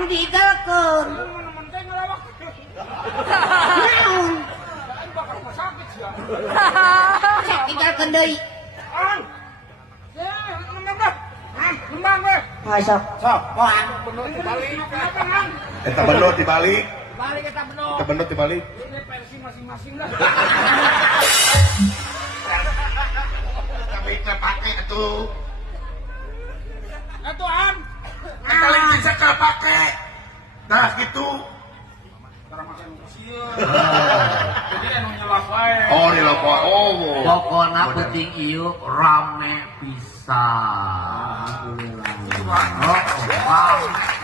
nu diigalkeun. Menteng ngelawak. Naon? Bakal rumah sakit sih. Cek igalkeun deui. Ang. Ya, lembang deh. Masuk. Sok, Koan. Bener dibalik. Kenapa, Ang? eta benot dibalik. Balik kita bener. Eta benot dibalik. Ini versi masing-masing lah. Tapi kita pakai atuh. Atuh, Ang. Eta lain bisa pakai. Nah, gitu. Sekarang makan sieu. Jadi anu nyelak wae. Oh, di lopo. Oh. Pokona penting ieu rame pisan. Oh, rame.